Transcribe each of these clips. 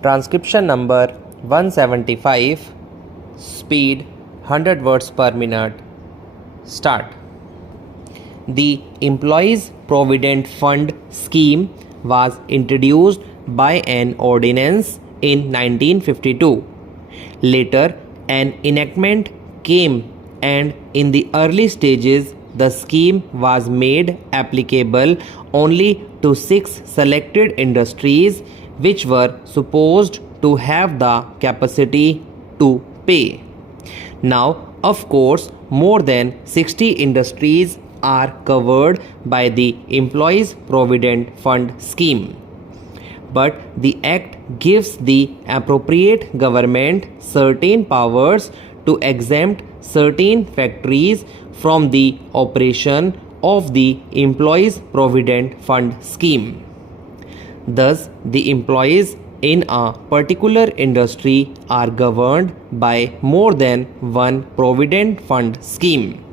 Transcription number 175. Speed 100 words per minute. Start. The Employees Provident Fund scheme was introduced by an ordinance in 1952. Later, an enactment came, and in the early stages, the scheme was made applicable only to 6 selected industries which were supposed to have the capacity to pay. Now, of course, more than 60 industries are covered by the Employees Provident Fund scheme. But the Act gives the appropriate government certain powers to exempt certain factories from the operation of the Employees Provident Fund scheme. Thus, the employees in a particular industry are governed by more than one Provident Fund scheme.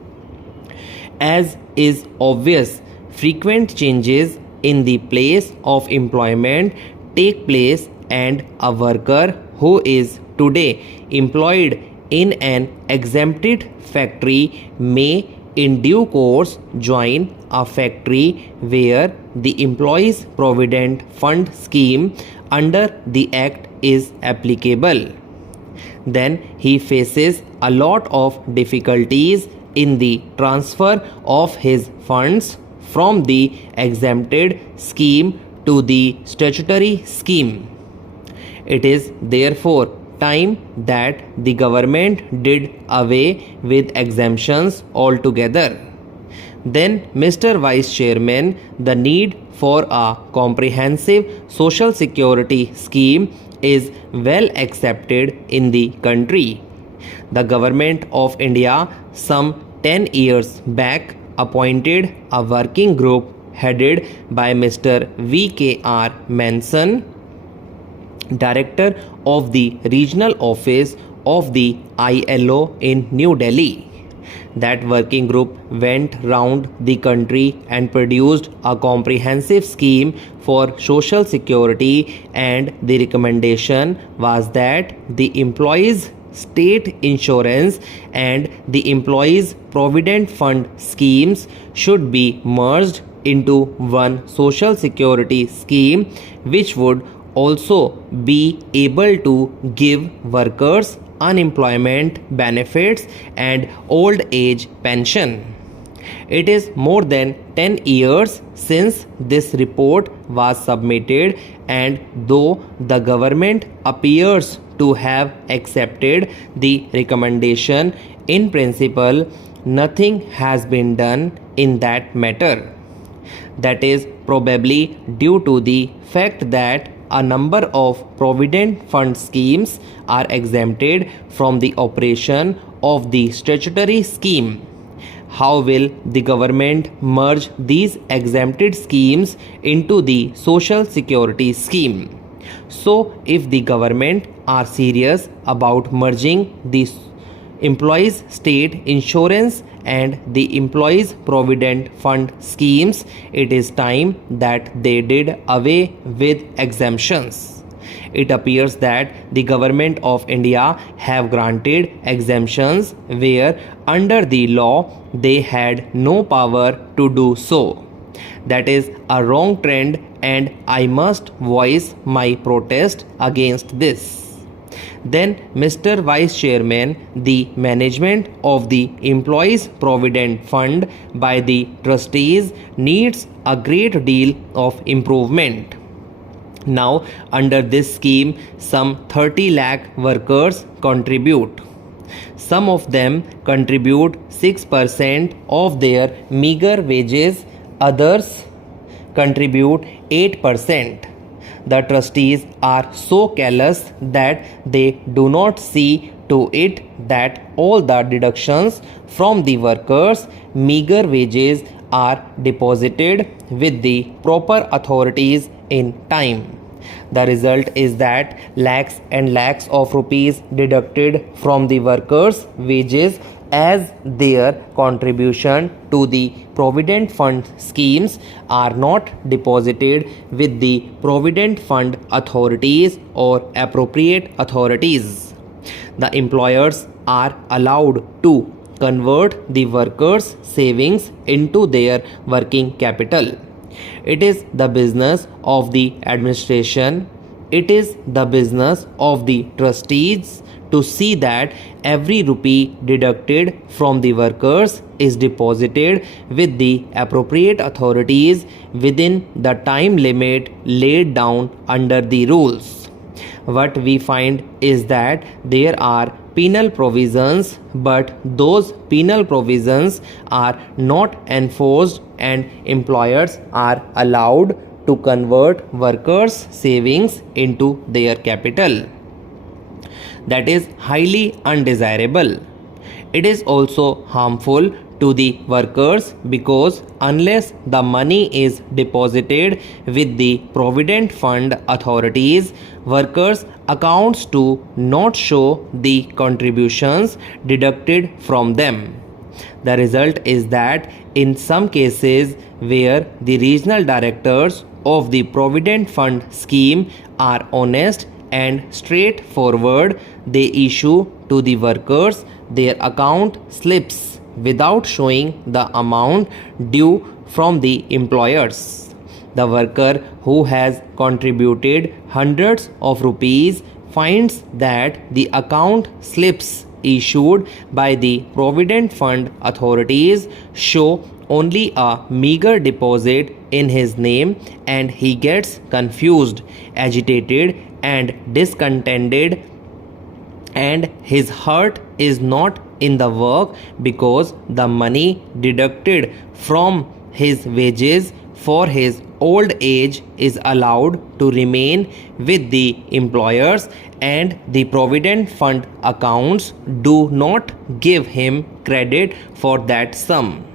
As is obvious, frequent changes in the place of employment take place, and a worker who is today employed in an exempted factory may in due course join a factory where the Employees Provident Fund scheme under the Act is applicable. Then he faces a lot of difficulties in the transfer of his funds from the exempted scheme to the statutory scheme. It is therefore time that the government did away with exemptions altogether. Then, Mr. Vice Chairman, the need for a comprehensive social security scheme is well accepted in the country. The Government of India some 10 years back appointed a working group headed by Mr. V.K.R. Manson, Director of the Regional Office of the ILO in New Delhi. That working group went round the country and produced a comprehensive scheme for social security, and the recommendation was that the employees' state insurance and the employees' provident fund schemes should be merged into one social security scheme, which would also be able to give workers unemployment benefits and old age pension. It is more than 10 years since this report was submitted, and though the government appears to have accepted the recommendation in principle, nothing has been done in that matter. That is probably due to the fact that a number of provident fund schemes are exempted from the operation of the statutory scheme. How will the government merge these exempted schemes into the social security scheme? So, if the government are serious about merging the employees' state insurance and the employees' provident fund schemes, it is time that they did away with exemptions. It appears that the Government of India have granted exemptions where under the law they had no power to do so. That is a wrong trend, and I must voice my protest against this. Then, Mr. Vice Chairman, the management of the Employees Provident Fund by the trustees needs a great deal of improvement. Now, under this scheme, some 30 lakh workers contribute. Some of them contribute 6% of their meager wages, others contribute 8%. The trustees are so callous that they do not see to it that all the deductions from the workers' meager wages are deposited with the proper authorities in time. The result is that lakhs and lakhs of rupees deducted from the workers' wages as their contribution to the provident fund schemes are not deposited with the provident fund authorities or appropriate authorities. The employers are allowed to convert the workers' savings into their working capital. It is the business of the administration, it is the business of the trustees to see that every rupee deducted from the workers is deposited with the appropriate authorities within the time limit laid down under the rules. What we find is that there are penal provisions, but those penal provisions are not enforced and employers are allowed to convert workers' savings into their capital. That is highly undesirable. It is also harmful to the workers because unless the money is deposited with the provident fund authorities, workers' accounts do not show the contributions deducted from them. The result is that in some cases where the regional directors of the provident fund scheme are honest and straightforward, they issue to the workers their account slips without showing the amount due from the employers. The worker who has contributed hundreds of rupees finds that the account slips issued by the provident fund authorities show only a meager deposit in his name, and he gets confused, agitated and discontented, and his heart is not in the work because the money deducted from his wages for his old age is allowed to remain with the employers, and the provident fund accounts do not give him credit for that sum.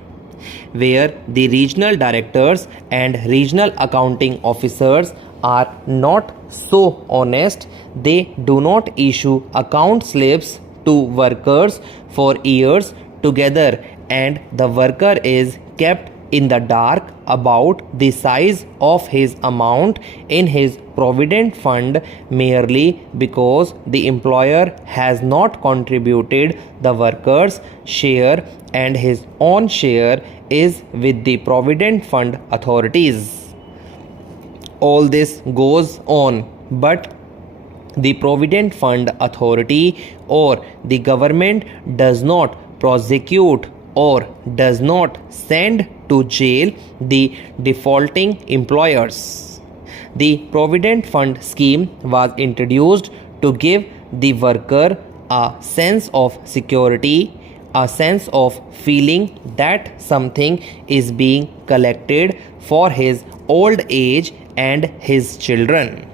Where the regional directors and regional accounting officers are not so honest, they do not issue account slips to workers for years together, and the worker is kept in the dark about the size of his amount in his provident fund merely because the employer has not contributed the worker's share and his own share is with the provident fund authorities. All this goes on, but the provident fund authority or the government does not prosecute or does not send to jail the defaulting employers. The provident fund scheme was introduced to give the worker a sense of security, a sense of feeling that something is being collected for his old age and his children.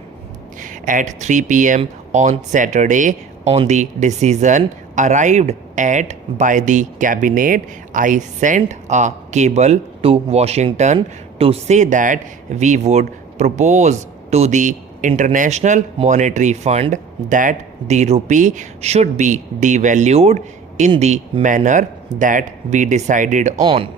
At 3 p.m. on Saturday, on the decision arrived at by the cabinet, I sent a cable to Washington to say that we would propose to the International Monetary Fund that the rupee should be devalued in the manner that we decided on.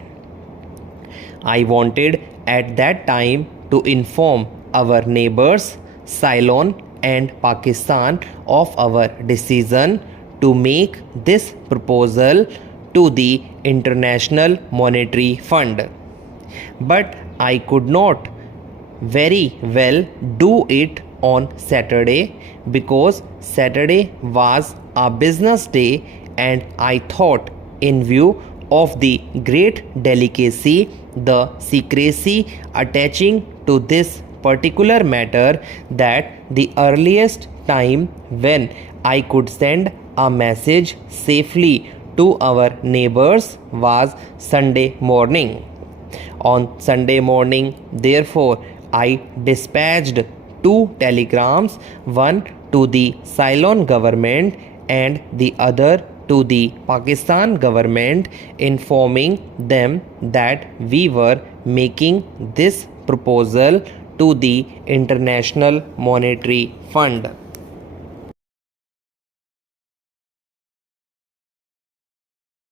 I wanted at that time to inform our neighbors Ceylon and Pakistan of our decision to make this proposal to the International Monetary Fund. But I could not very well do it on Saturday because Saturday was a business day, and I thought, in view of the great delicacy, the secrecy attaching to this particular matter, that the earliest time when I could send a message safely to our neighbors was Sunday morning. On Sunday morning, therefore, I dispatched 2 telegrams, one to the Ceylon government and the other to the Pakistan government, informing them that we were making this proposal to the International Monetary Fund.